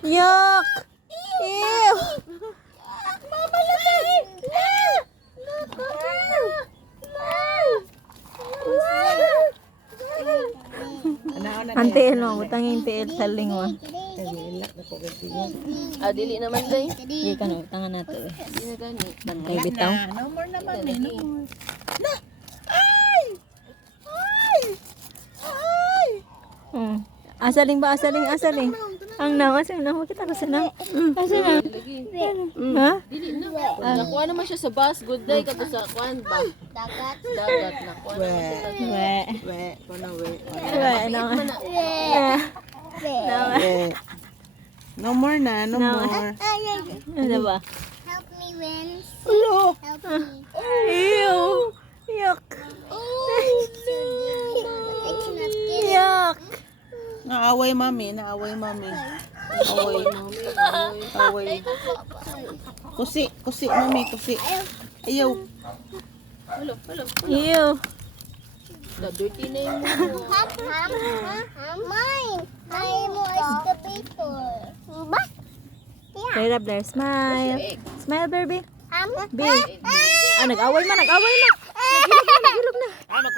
Yuck! Ew! Ang tiil mo, butang yung tiil sa lingwa. Ah, dili naman day. Hindi ka na, utangan nato eh. Di na gani. Bantay bitaw. No more na, mami. No more. Asaling ba? Asaling. Ang nang, asaling na. Makita ko sa nang. Asaling. Ha? Dili na. Nakuha naman siya sa bus. Good day ka to sa kuan ba? Dagat. Dagat. Nakuha naman siya sa We. We, kono we. We, no. No more na, no more. Ano ba? Help me win. Ulo. Help me. Ew! Yuck! I cannot get it. Yuck! Naaway mami, naaway mami. Away. Away. Kusi mami, kusi. Ayaw. Hello. Ew! Dirty na yung Mine. I mo is the paper. Ba? Right up there. Smile. Smile, baby. B. Ah, nag-away na. Nagilog na.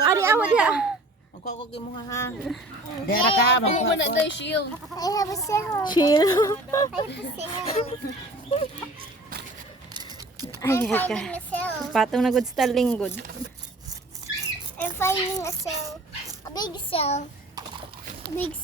Ari, awa dia. Magkuha ko mo ha. Dera ka, Ako mo na day shield. I have a cell. Chill. I have a cell. Ay, I'm ka. finding a cell. Patong na good stalling good. I'm finding a cell. A big cell. A big